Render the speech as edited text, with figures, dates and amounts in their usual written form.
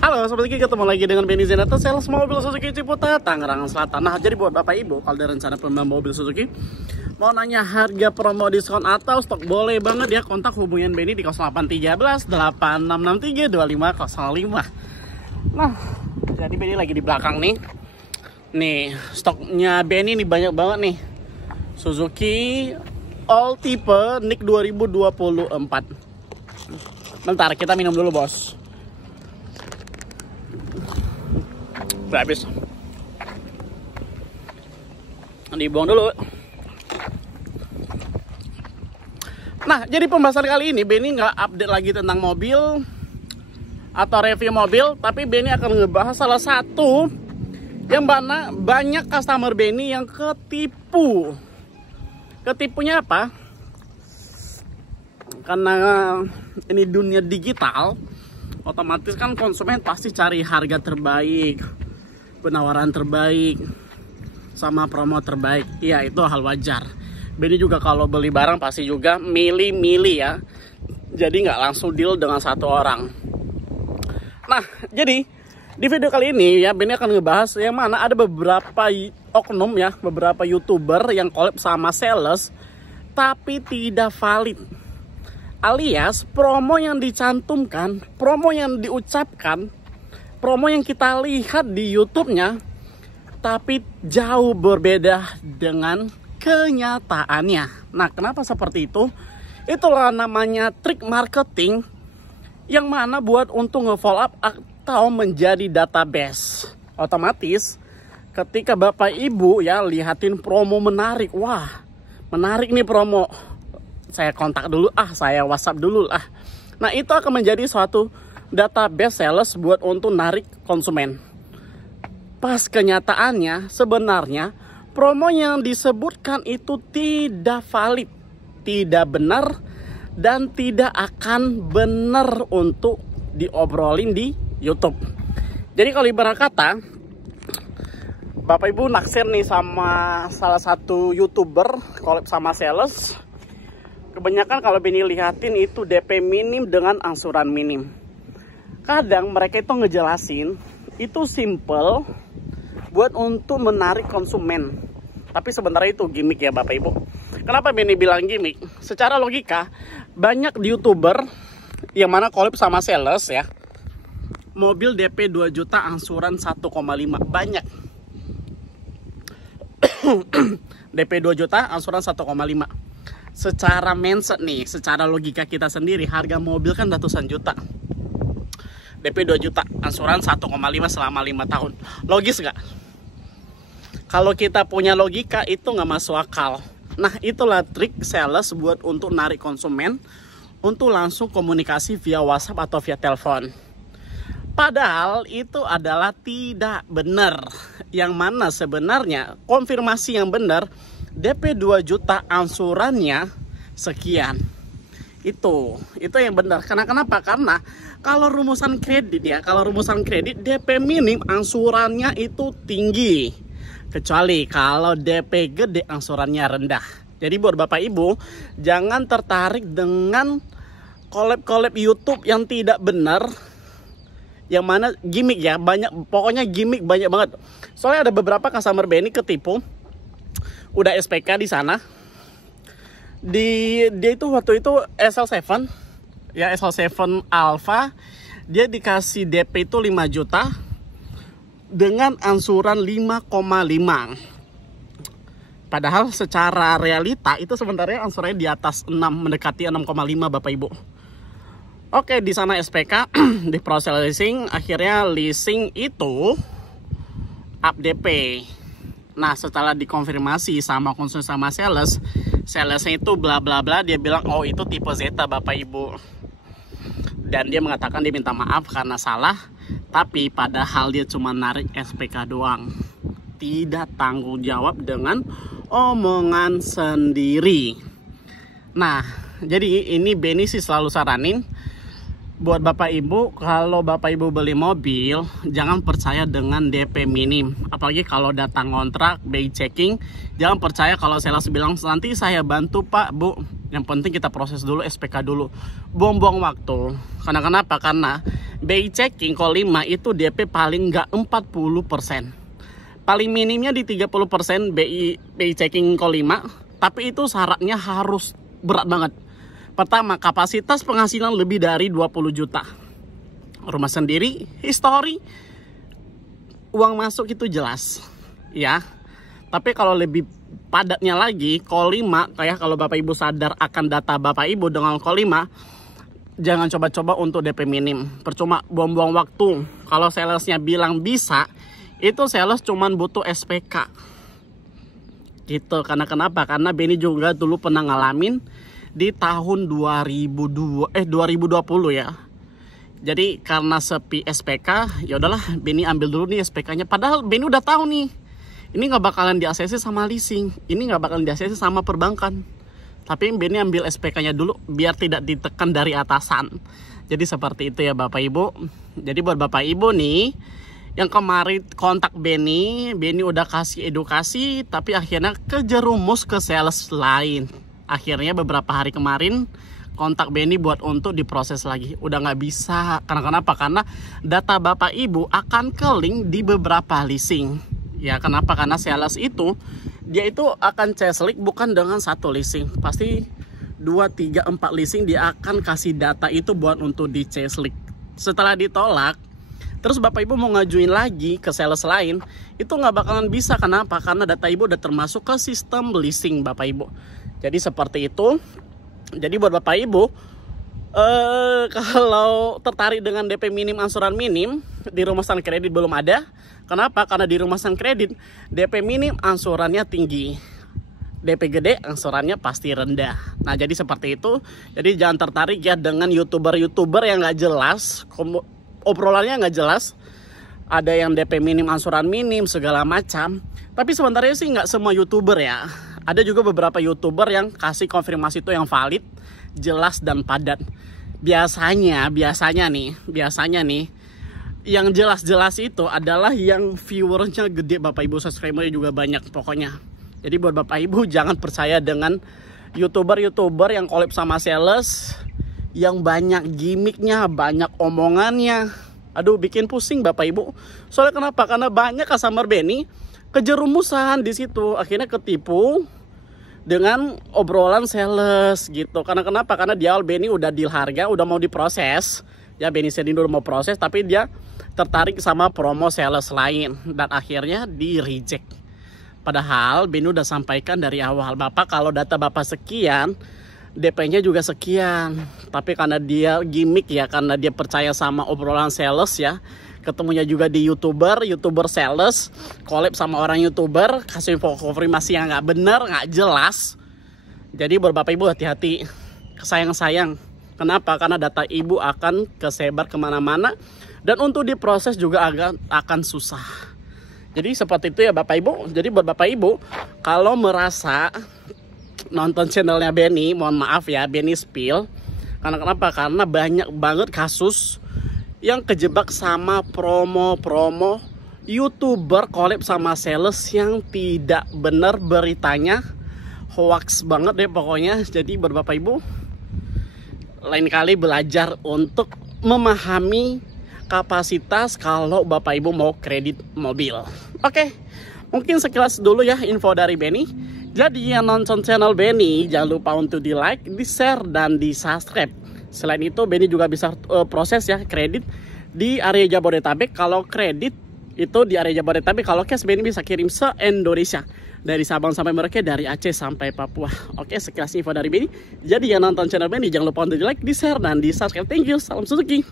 Halo Sobat Ki, ketemu lagi dengan Benny Zenata, sales mobil Suzuki Ciputat, Tangerang Selatan. Nah, jadi buat Bapak Ibu, kalau ada rencana pembelian mobil Suzuki, mau nanya harga promo diskon atau stok, boleh banget ya kontak hubungan Benny di 0813 8663 2505. Nah, jadi Benny lagi di belakang nih. Nih, stoknya Benny nih banyak banget nih. Suzuki all tipe NIK 2024. Bentar, kita minum dulu, Bos. Udah habis. Dibuang dulu. Nah, jadi pembahasan kali ini Benny nggak update lagi tentang mobil atau review mobil, tapi Benny akan ngebahas salah satu yang mana banyak customer Benny yang ketipu. Ketipunya apa? Karena ini dunia digital, otomatis kan konsumen pasti cari harga terbaik, penawaran terbaik, sama promo terbaik. Ya, itu hal wajar. Benny juga kalau beli barang pasti juga milih-milih ya. Jadi nggak langsung deal dengan satu orang. Nah, jadi di video kali ini ya Benny akan ngebahas yang mana ada beberapa oknum ya, beberapa YouTuber yang collab sama sales tapi tidak valid. Alias promo yang dicantumkan, promo yang diucapkan, promo yang kita lihat di YouTube-nya, tapi jauh berbeda dengan kenyataannya. Nah, kenapa seperti itu? Itulah namanya trik marketing yang mana buat untuk nge-follow up atau menjadi database. Otomatis ketika Bapak Ibu ya lihatin promo menarik, wah menarik nih promo, saya kontak dulu saya WhatsApp dulu Nah, itu akan menjadi suatu database sales buat untuk narik konsumen. Pas kenyataannya sebenarnya promo yang disebutkan itu tidak valid, tidak benar, dan tidak akan benar untuk diobrolin di YouTube. Jadi kalau ibarat kata Bapak Ibu naksir nih sama salah satu YouTuber collab sama sales, kebanyakan kalau Benny lihatin itu DP minim dengan angsuran minim. Kadang mereka itu ngejelasin itu simple buat untuk menarik konsumen, tapi sebenarnya itu gimmick ya Bapak Ibu. Kenapa Benny bilang gimmick? Secara logika banyak YouTuber yang mana collab sama sales ya, mobil DP 2 juta angsuran 1,5 banyak. DP 2 juta angsuran 1,5. Secara mindset nih, secara logika kita sendiri, harga mobil kan ratusan juta. DP 2 juta, angsuran 1,5 selama 5 tahun. Logis nggak? Kalau kita punya logika itu nggak masuk akal. Nah, itulah trik sales buat untuk narik konsumen untuk langsung komunikasi via WhatsApp atau via telepon. Padahal itu adalah tidak benar. Yang mana sebenarnya konfirmasi yang benar DP 2 juta angsurannya sekian. Itu yang benar. Karena kenapa? Karena kalau rumusan kredit ya, kalau rumusan kredit DP minim angsurannya itu tinggi. Kecuali kalau DP gede angsurannya rendah. Jadi buat Bapak Ibu, jangan tertarik dengan collab-collab YouTube yang tidak benar. Yang mana gimmick ya, banyak, pokoknya gimmick banyak banget. Soalnya ada beberapa customer Benny ketipu. Udah SPK di sana. Dia itu waktu itu SL7 ya, SL7 Alpha, dia dikasih DP itu 5 juta dengan angsuran 5,5. Padahal secara realita itu sebenarnya angsurannya di atas 6, mendekati 6,5 Bapak Ibu. Oke, di sana SPK di proses leasing, akhirnya leasing itu up DP. Nah, setelah dikonfirmasi sama konsumen sama salesnya itu bla bla bla, dia bilang oh itu tipe Zeta Bapak Ibu. Dan dia mengatakan dia minta maaf karena salah, tapi padahal dia cuma narik SPK doang. Tidak tanggung jawab dengan omongan sendiri. Nah, jadi ini Benny sih selalu saranin buat Bapak Ibu, kalau Bapak Ibu beli mobil, jangan percaya dengan DP minim. Apalagi kalau datang kontrak, BI checking, jangan percaya kalau sales bilang nanti saya bantu Pak, Bu. Yang penting kita proses dulu SPK dulu. Buang-buang waktu. Karena kenapa? Karena BI checking call 5 itu DP paling nggak 40%. Paling minimnya di 30% BI checking call 5. Tapi itu syaratnya harus berat banget. Pertama, kapasitas penghasilan lebih dari 20 juta. Rumah sendiri, histori, uang masuk itu jelas. Ya. Tapi kalau lebih padatnya lagi, call 5, kayak kalau Bapak Ibu sadar akan data Bapak Ibu dengan call 5, jangan coba-coba untuk DP minim. Percuma buang-buang waktu. Kalau salesnya bilang bisa, itu sales cuman butuh SPK. Gitu. Karena kenapa? Karena Benny juga dulu pernah ngalamin di tahun 2020 ya. Jadi karena sepi SPK, ya udahlah Benny ambil dulu nih SPK-nya. Padahal Benny udah tahu nih, ini nggak bakalan di-ACC sama leasing, ini nggak bakalan di-ACC sama perbankan. Tapi Benny ambil SPK-nya dulu biar tidak ditekan dari atasan. Jadi seperti itu ya Bapak Ibu. Jadi buat Bapak Ibu nih yang kemarin kontak Benny udah kasih edukasi, tapi akhirnya kejerumus ke sales lain. Akhirnya beberapa hari kemarin kontak Benny buat untuk diproses lagi. Udah nggak bisa. Karena kenapa? Karena data Bapak Ibu akan ke link di beberapa leasing. Ya kenapa? Karena sales itu dia itu akan ceslik bukan dengan satu leasing. Pasti 2, 3, 4 leasing dia akan kasih data itu buat untuk di ceslik. Setelah ditolak, terus Bapak Ibu mau ngajuin lagi ke sales lain, itu nggak bakalan bisa. Kenapa? Karena data Ibu udah termasuk ke sistem leasing Bapak Ibu. Jadi seperti itu. Jadi buat Bapak Ibu, kalau tertarik dengan DP minim angsuran minim, di Rumasan Kredit belum ada. Kenapa? Karena di Rumasan Kredit DP minim angsurannya tinggi, DP gede angsurannya pasti rendah. Nah jadi seperti itu. Jadi jangan tertarik ya dengan youtuber yang nggak jelas, obrolannya nggak jelas. Ada yang DP minim angsuran minim segala macam. Tapi sebenarnya sih nggak semua youtuber ya. Ada juga beberapa youtuber yang kasih konfirmasi itu yang valid, jelas dan padat. Biasanya nih yang jelas-jelas itu adalah yang viewernya gede Bapak Ibu, subscribernya juga banyak pokoknya. Jadi buat Bapak Ibu jangan percaya dengan youtuber yang collab sama sales yang banyak gimmicknya, banyak omongannya. Aduh bikin pusing Bapak Ibu. Soalnya kenapa? Karena banyak customer Benny kejerumusan di situ, akhirnya ketipu dengan obrolan sales gitu. Karena kenapa? Karena di awal Benny udah deal harga, udah mau diproses. Ya Benny sendiri udah mau proses, tapi dia tertarik sama promo sales lain dan akhirnya di reject. Padahal Benny udah sampaikan dari awal, Bapak kalau data Bapak sekian, DP-nya juga sekian. Tapi karena dia gimmick ya, karena dia percaya sama obrolan sales ya, ketemunya juga di youtuber sales, collab sama orang youtuber, kasih info konfirmasi yang nggak benar, nggak jelas. Jadi buat Bapak Ibu hati-hati, sayang. Kenapa? Karena data Ibu akan kesebar kemana-mana dan untuk diproses juga akan susah. Jadi seperti itu ya Bapak Ibu. Jadi buat Bapak Ibu, kalau merasa nonton channelnya Benny, mohon maaf ya, Benny Spill. Karena kenapa? Karena banyak banget kasus yang kejebak sama promo-promo youtuber collab sama sales yang tidak benar beritanya, hoax banget deh pokoknya. Jadi buat Bapak Ibu, lain kali belajar untuk memahami kapasitas kalau Bapak Ibu mau kredit mobil. Oke, mungkin sekilas dulu ya info dari Benny. Jadi yang nonton channel Benny jangan lupa untuk di like, di share, dan di subscribe. Selain itu Benny juga bisa proses ya kredit di area Jabodetabek. Kalau kredit itu di area Jabodetabek, kalau cash Benny bisa kirim se-Indonesia. Dari Sabang sampai Merauke, dari Aceh sampai Papua. Oke, sekilas info dari Benny. Jadi yang nonton channel Benny jangan lupa untuk di like, di share, dan di subscribe. Thank you, salam Suzuki.